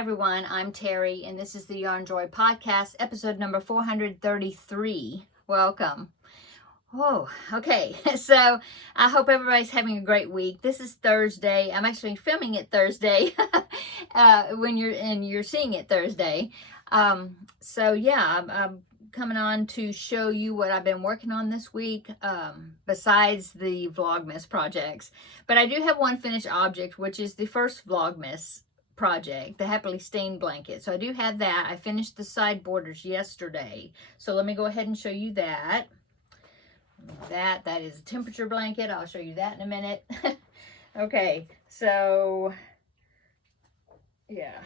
everyone, I'm Terry, and this is the Yarn Joy Podcast, episode number 433. Welcome. Oh, okay. So I hope everybody's having a great week. This is Thursday. I'm actually filming it Thursday when you're seeing it Thursday. So yeah, I'm coming on to show you what I've been working on this week, besides the Vlogmas projects. But I do have one finished object, which is the first Vlogmas project, the Happily Stained blanket. So I do have that. I finished the side borders yesterday. So let me go ahead and show you that. That is a temperature blanket. I'll show you that in a minute. Okay, so yeah.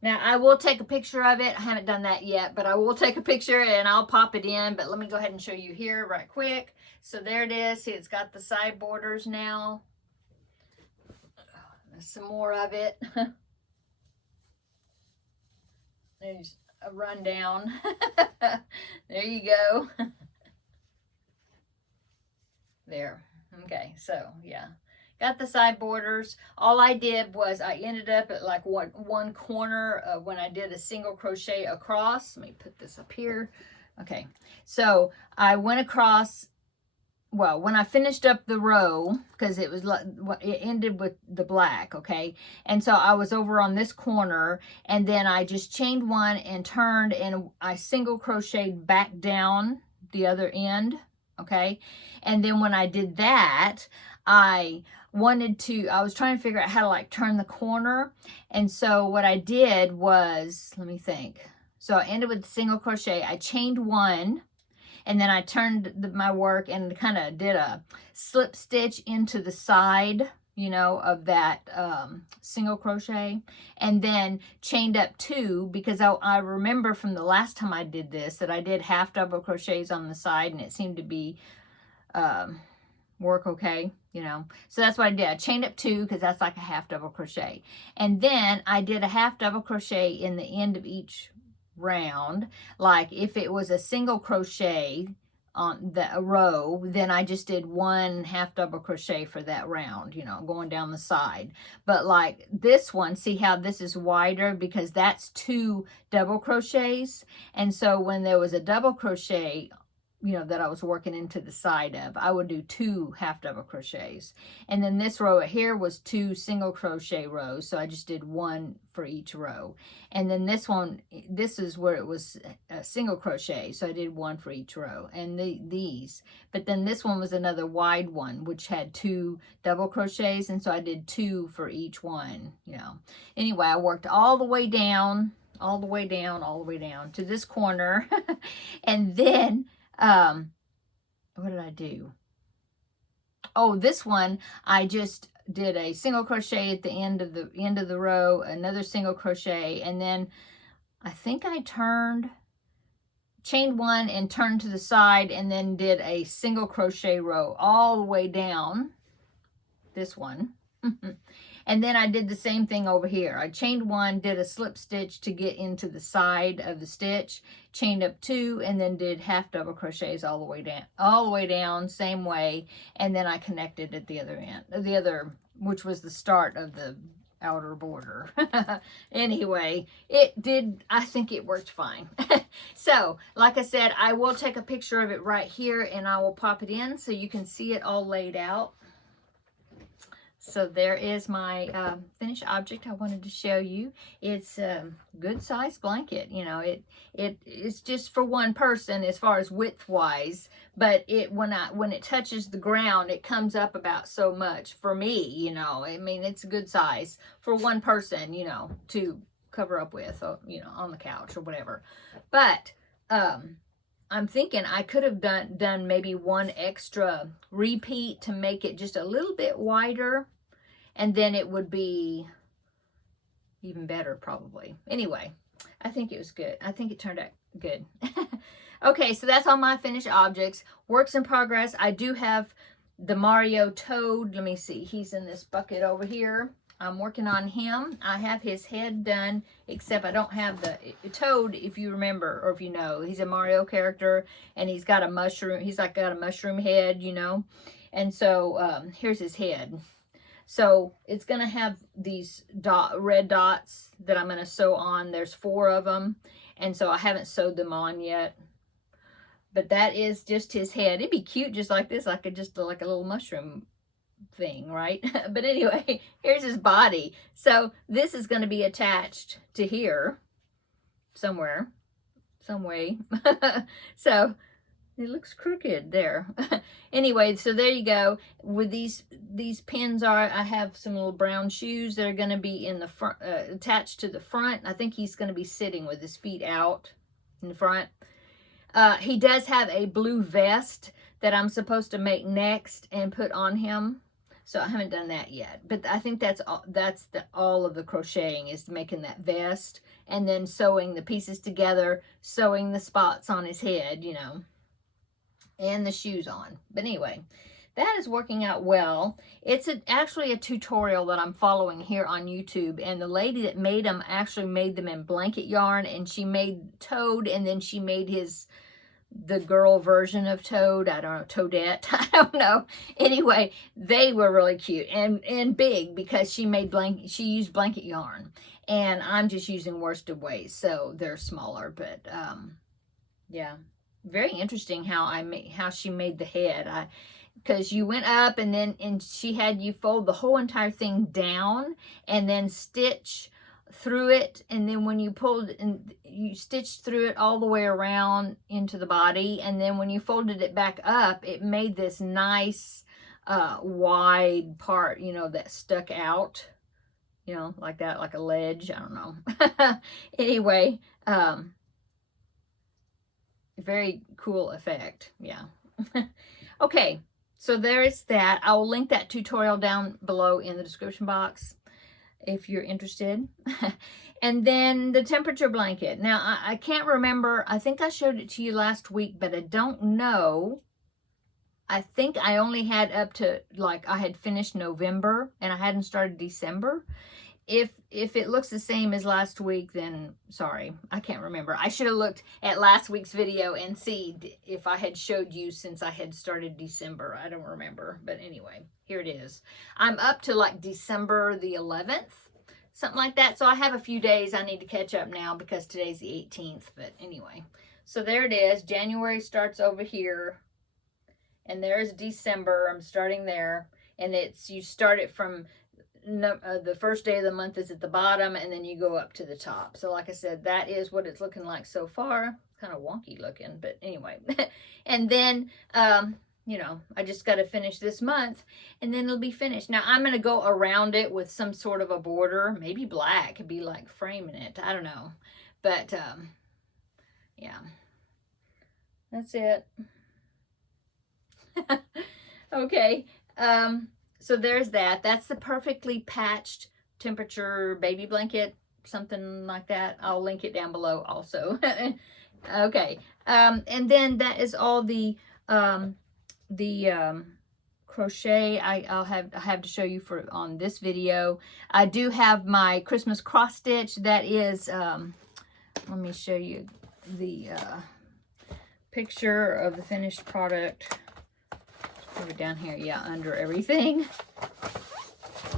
Now, I will take a picture of it. I haven't done that yet, but I will take a picture and I'll pop it in. But let me go ahead and show you here right quick. So there it is. See, it's got the side borders now. There's some more of it. There's a rundown. There you go. There. Okay, so yeah. Got the side borders. All I did was I ended up at like one corner when I did a single crochet across. Let me put this up here. Okay, so I went across, well, when I finished up the row, because it ended with the black, okay? And so I was over on this corner, and then I just chained one and turned, and I single crocheted back down the other end, okay? And then when I did that, I was trying to figure out how to like turn the corner. And so what I did was, let me think. So I ended with single crochet. I chained one, and then I turned my work and kind of did a slip stitch into the side, you know, of that single crochet, and then chained up two, because I remember from the last time I did this that I did half double crochets on the side, and it seemed to be work okay, you know. So that's what I did. I chained up two because that's like a half double crochet, and then I did a half double crochet in the end of each round. Like if it was a single crochet on the row, then I just did one half double crochet for that round, you know, going down the side. But like this one, see how this is wider because that's two double crochets. And so when there was a double crochet, you know, that I was working into the side of, I would do two half double crochets. And then this row here was two single crochet rows, so I just did one for each row. And then this one, this is where it was a single crochet, so I did one for each row. And these, but then this one was another wide one, which had two double crochets, and so I did two for each one, you know. Anyway, I worked all the way down to this corner. And then what did I do? Oh, this one I just did a single crochet at the end of the row, another single crochet, and then I think I chained one and turned to the side, and then did a single crochet row all the way down this one. And then I did the same thing over here. I chained one, did a slip stitch to get into the side of the stitch, chained up two, and then did half double crochets all the way down, same way. And then I connected at the other end, which was the start of the outer border. Anyway, I think it worked fine. So, like I said, I will take a picture of it right here, and I will pop it in so you can see it all laid out. So there is my finished object I wanted to show you. It's a good size blanket. You know, it's just for one person as far as width wise, but when it touches the ground, it comes up about so much for me, you know. I mean, it's a good size for one person, you know, to cover up with, you know, on the couch or whatever. But I'm thinking I could have done maybe one extra repeat to make it just a little bit wider, and then it would be even better probably. Anyway, I think it was good. I think it turned out good. Okay, so that's all my finished objects. Works in progress. I do have the Mario toad. Let me see. He's in this bucket over here. I'm working on him. I have his head done, except I don't have the toad, if you remember, or if you know. He's a Mario character, and he's got a mushroom. He's like got a mushroom head, you know. And so here's his head. So it's going to have these red dots that I'm going to sew on. There's 4 of them. And so I haven't sewed them on yet. But that is just his head. It'd be cute just like this, like just like a little mushroom thing, right? But anyway, here's his body. So this is going to be attached to here somewhere, some way. So it looks crooked there. Anyway, so there you go. With these pins I have some little brown shoes that are going to be in the front, attached to the front. I think he's going to be sitting with his feet out in the front. He does have a blue vest that I'm supposed to make next and put on him. So I haven't done that yet. But I think that's all of the crocheting is making that vest and then sewing the pieces together, sewing the spots on his head, you know, and the shoes on. But anyway, that is working out well. It's actually a tutorial that I'm following here on YouTube, and the lady that made them actually made them in blanket yarn, and she made Toad, and then she made the girl version of Toad. I don't know, Toadette. I don't know. Anyway, they were really cute and big because she used blanket yarn, and I'm just using worsted weight, so they're smaller. But yeah, very interesting how she made the head. Because you went up and she had you fold the whole entire thing down and then stitch through it, and then when you pulled and you stitched through it all the way around into the body, and then when you folded it back up, it made this nice wide part, you know, that stuck out, you know, like that, like a ledge. I don't know. Anyway, very cool effect. Yeah. Okay, so there is that. I will link that tutorial down below in the description box if you're interested. And then the temperature blanket. Now, I can't remember. I think I showed it to you last week, but I don't know. I think I only had up to, like, I had finished November and I hadn't started December. If it looks the same as last week, then sorry, I can't remember. I should have looked at last week's video and see if I had showed you since I had started December. I don't remember, but anyway, here it is. I'm up to like December the 11th, something like that. So I have a few days I need to catch up now because today's the 18th, but anyway. So there it is. January starts over here, and there's December. I'm starting there, and you start it from the first day of the month is at the bottom, and then you go up to the top. So like I said, that is what it's looking like so far. Kind of wonky looking, but anyway. And then you know, I just got to finish this month, and then it'll be finished. Now I'm going to go around it with some sort of a border, maybe black, could be like framing it, I don't know. But yeah, that's it. Okay. So there's that. That's the perfectly patched temperature baby blanket, something like that. I'll link it down below also. Okay. And then that is all the crochet I have to show you on this video. I do have my Christmas cross stitch. That is, let me show you the picture of the finished product. Put it down here, yeah, under everything.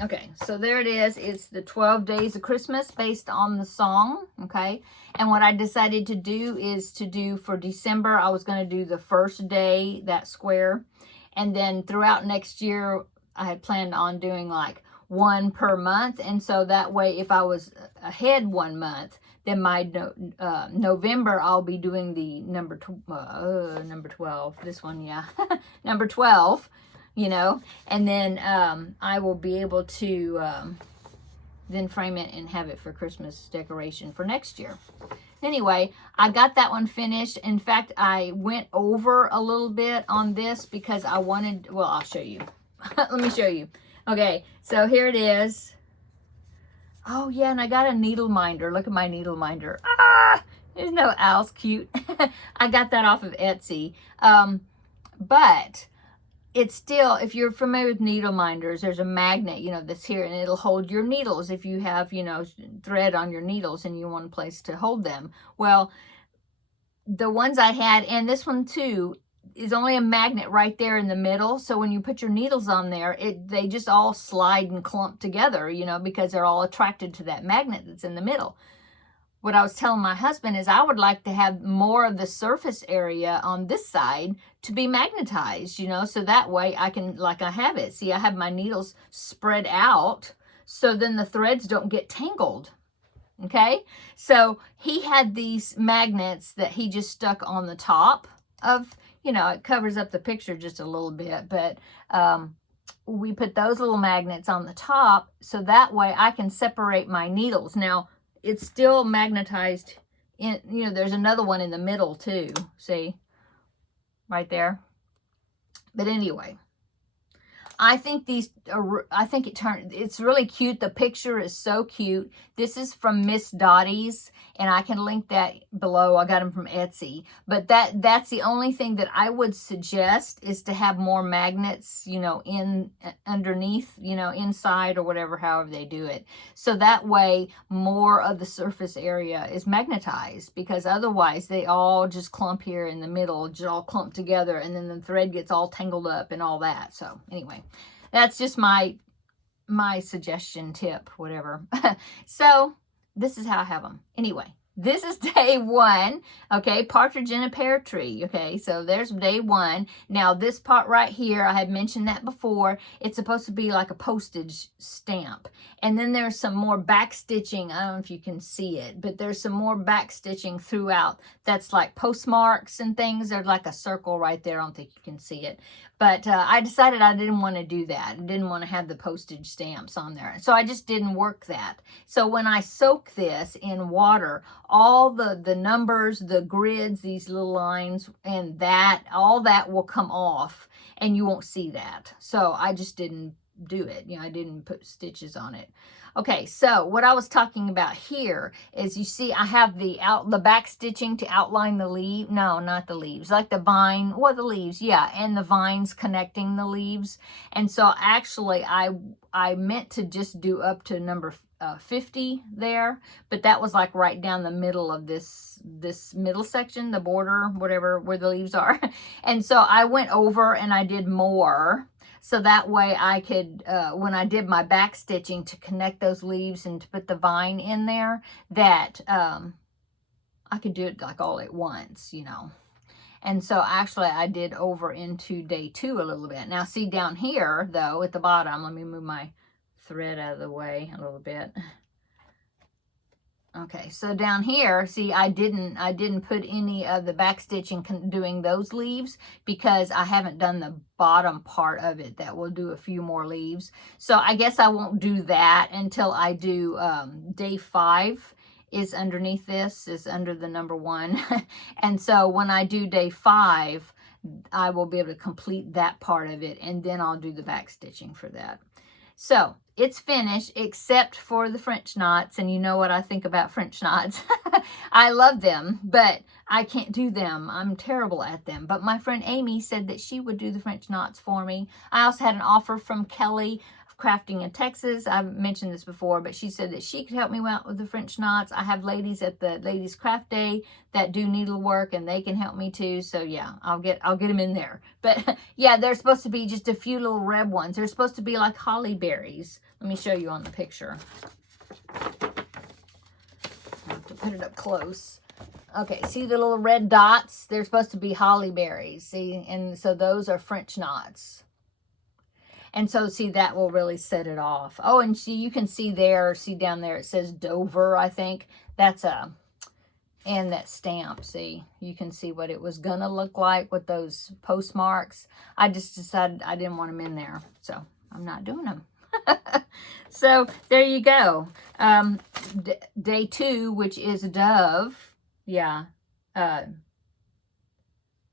Okay, so there it is. It's the 12 Days of Christmas based on the song, okay? And what I decided to do is to do for December, I was going to do the first day, that square. And then throughout next year, I had planned on doing like one per month. And so that way, if I was ahead one month, then my November, I'll be doing the number 12. This one, yeah. Number 12, you know. And then I will be able to then frame it and have it for Christmas decoration for next year. Anyway, I got that one finished. In fact, I went over a little bit on this because I wanted, well, I'll show you. Let me show you. Okay, so here it is. Oh, yeah, and I got a needle minder. Look at my needle minder. Ah, there's no owls, cute. I got that off of Etsy. But it's still, if you're familiar with needle minders, there's a magnet, you know, that's here, and it'll hold your needles if you have, you know, thread on your needles and you want a place to hold them. Well, the ones I had, and this one too, is only a magnet right there in the middle. So when you put your needles on there, they just all slide and clump together, you know, because they're all attracted to that magnet that's in the middle. What I was telling my husband is I would like to have more of the surface area on this side to be magnetized, you know, so that way I can, like I have it. See, I have my needles spread out so then the threads don't get tangled. Okay, so he had these magnets that he just stuck on the top of, you know, it covers up the picture just a little bit, but we put those little magnets on the top so that way I can separate my needles. Now, it's still magnetized in, you know, there's another one in the middle too, see, right there. But anyway, I think it's really cute. The picture is so cute. This is from Miss Dottie's, and I can link that below. I got them from Etsy. But that's the only thing that I would suggest is to have more magnets, you know, underneath, you know, inside or whatever, however they do it. So that way more of the surface area is magnetized, because otherwise they all just clump here in the middle, just all clump together, and then the thread gets all tangled up and all that. So anyway, that's just my suggestion, tip, whatever. So this is how I have them. Anyway, this is day 1. Okay, partridge in a pear tree. Okay, so there's day 1. Now this part right here, I had mentioned that before. It's supposed to be like a postage stamp. And then there's some more back stitching. I don't know if you can see it, but there's some more back stitching throughout. That's like postmarks and things. There's like a circle right there. I don't think you can see it. But I decided I didn't want to do that. I didn't want to have the postage stamps on there. So I just didn't work that. So when I soak this in water, all the numbers, the grids, these little lines, and all that will come off, and you won't see that. So I just didn't do it. You know, I didn't put stitches on it. Okay, so what I was talking about here is, you see I have the back stitching to outline the leaf. No, not the leaves, like the vine, well, the leaves, yeah, and the vines connecting the leaves. And so actually I meant to just do up to number 50 there, but that was like right down the middle of this middle section, the border, whatever, where the leaves are. And so I went over and I did more. So that way I could, when I did my back stitching to connect those leaves and to put the vine in there, that I could do it like all at once, you know. And so actually I did over into day 2 a little bit. Now see down here though, at the bottom, let me move my thread out of the way a little bit. Okay, so down here, see, I didn't put any of the back stitching doing those leaves because I haven't done the bottom part of it. That will do a few more leaves. So I guess I won't do that until I do day 5 is underneath this, is under the number 1. And so when I do day 5, I will be able to complete that part of it, and then I'll do the back stitching for that. So it's finished except for the French knots, and you know what I think about French knots. I love them, but I can't do them. I'm terrible at them. But my friend Amy said that she would do the French knots for me. I also had an offer from Kelly of Crafting in Texas. I've mentioned this before, but she said that she could help me out with the French knots. I have ladies at the Ladies Craft Day that do needlework, and they can help me too. So yeah, I'll get them in there. But yeah, they're supposed to be just a few little red ones. They're supposed to be like holly berries. Let me show you on the picture. I have to put it up close. Okay, see the little red dots? They're supposed to be holly berries. See, and so those are French knots. And so, see, that will really set it off. Oh, and see, you can see there, see down there, it says Dover, I think. That's and that stamp, see, you can see what it was going to look like with those postmarks. I just decided I didn't want them in there, so I'm not doing them. So, there you go. Day 2, which is a dove. Yeah.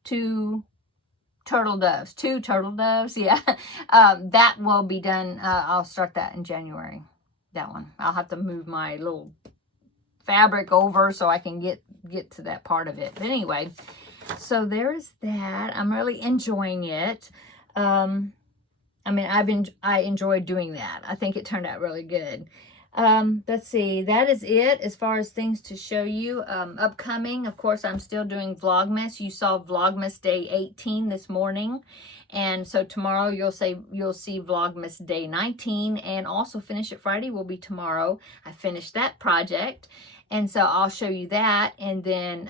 2 turtle doves. 2 turtle doves, yeah. That will be done. I'll start that in January. That one. I'll have to move my little fabric over so I can get to that part of it. But anyway, so there's that. I'm really enjoying it. I mean, I enjoyed doing that. I think it turned out really good. Let's see, that is it as far as things to show you. Upcoming, of course, I'm still doing Vlogmas. You saw Vlogmas day 18 this morning, and so tomorrow you'll see Vlogmas day 19, and also Finish It Friday will be tomorrow. I finished that project, and so I'll show you that, and then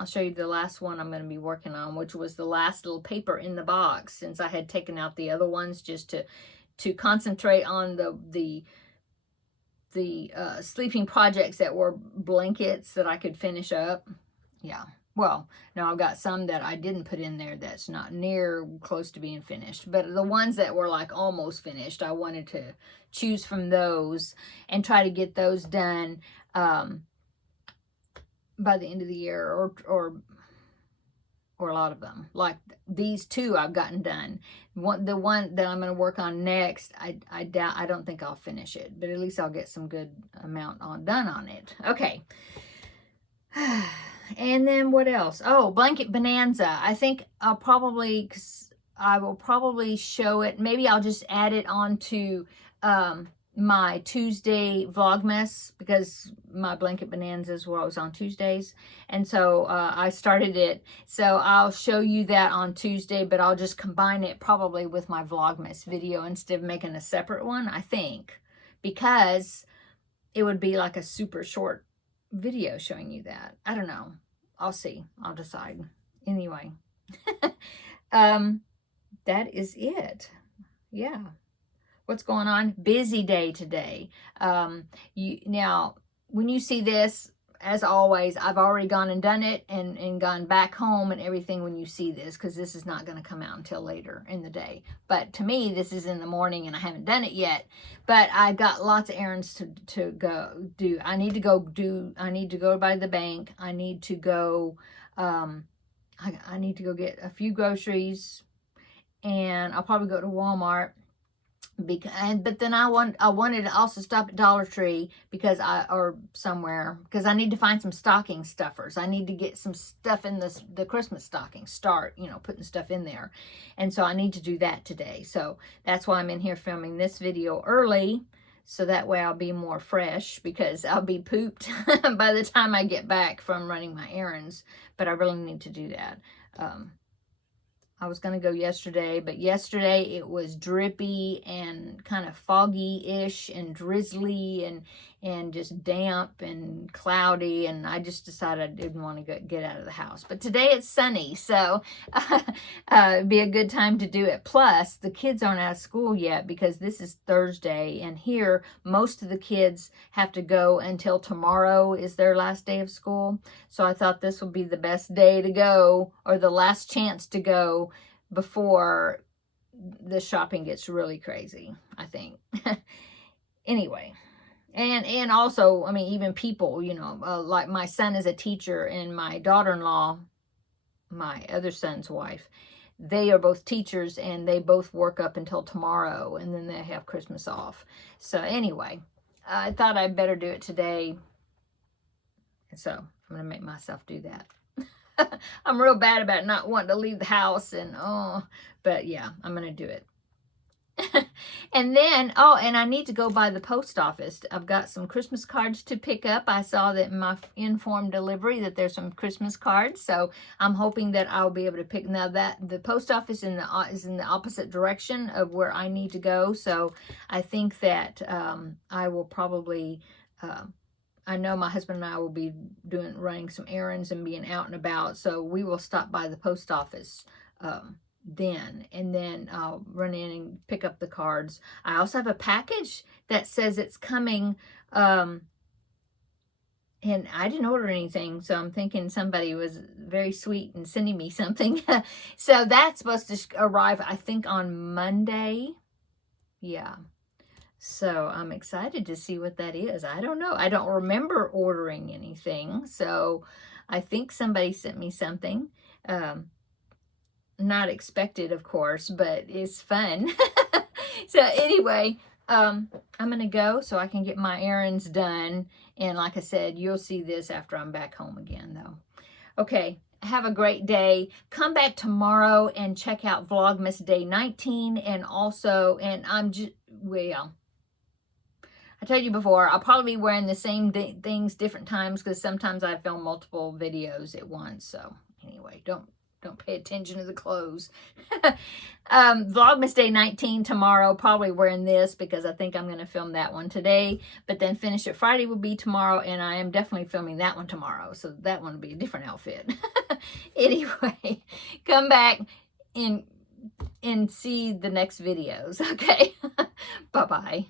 I'll show you the last one I'm going to be working on, which was the last little paper in the box, since I had taken out the other ones just to concentrate on the sleeping projects that were blankets that I could finish up. Yeah. Well, now I've got some that I didn't put in there that's not near close to being finished. But the ones that were like almost finished, I wanted to choose from those and try to get those done by the end of the year, or a lot of them. Like these two I've gotten done. The one that I'm going to work on next, I don't think I'll finish it, but at least I'll get some good amount done on it. Okay. And then what else? Oh, Blanket Bonanza. I think I will probably show it. Maybe I'll just add it onto my Tuesday Vlogmas, because my Blanket Bonanzas were always on Tuesdays, and so I started it. So I'll show you that on Tuesday, but I'll just combine it probably with my Vlogmas video instead of making a separate one, I think, because it would be like a super short video showing you that. I don't know. I'll see. I'll decide. Anyway, that is it. Yeah. What's going on? Busy day today. Now, when you see this, as always, I've already gone and done it and gone back home and everything when you see this, because this is not going to come out until later in the day. But to me, this is in the morning and I haven't done it yet. But I've got lots of errands to go do. I need to go by the bank. I need to go, I need to go get a few groceries, and I'll probably go to Walmart. But then I wanted to also stop at Dollar Tree or somewhere, because I need to find some stocking stuffers. I need to get some stuff in the Christmas stocking. Start, putting stuff in there, and so I need to do that today. So that's why I'm in here filming this video early, so that way I'll be more fresh, because I'll be pooped by the time I get back from running my errands. But I really need to do that. I was going to go yesterday, but yesterday it was drippy and kind of foggy-ish and drizzly and just damp and cloudy, and I just decided I didn't want to get out of the house. But today it's sunny, so it'd be a good time to do it. Plus, the kids aren't out of school yet, because this is Thursday, and here most of the kids have to go until tomorrow is their last day of school. So I thought this would be the best day to go, or the last chance to go, before the shopping gets really crazy, I think. Anyway. And also, I mean, even people, like my son is a teacher, and my daughter-in-law, my other son's wife, they are both teachers, and they both work up until tomorrow, and then they have Christmas off. So anyway, I thought I'd better do it today. And so I'm going to make myself do that. I'm real bad about not wanting to leave the house, but yeah, I'm going to do it. And then, and I need to go by the post office. I've got some Christmas cards to pick up. I saw that in my informed delivery that there's some Christmas cards, so I'm hoping that I'll be able to pick. Now that the post office is in the opposite direction of where I need to go, so I think that I will probably. I know my husband and I will be running some errands and being out and about, so we will stop by the post office then, and then I'll run in and pick up the cards. I also have a package that says it's coming, and I didn't order anything, so I'm thinking somebody was very sweet and sending me something. So that's supposed to arrive, I think, on Monday. Yeah. So I'm excited to see what that is. I don't know. I don't remember ordering anything, so I think somebody sent me something. Not expected, of course, but it's fun. So anyway, I'm going to go so I can get my errands done. And like I said, you'll see this after I'm back home again, though. Okay, have a great day. Come back tomorrow and check out Vlogmas Day 19. And also, I I told you before, I'll probably be wearing the same things different times because sometimes I film multiple videos at once. So anyway, don't pay attention to the clothes. Vlogmas Day 19 tomorrow, probably wearing this because I think I'm going to film that one today. But then Finish It Friday will be tomorrow, and I am definitely filming that one tomorrow. So that one will be a different outfit. Anyway, come back and see the next videos, okay? Bye-bye.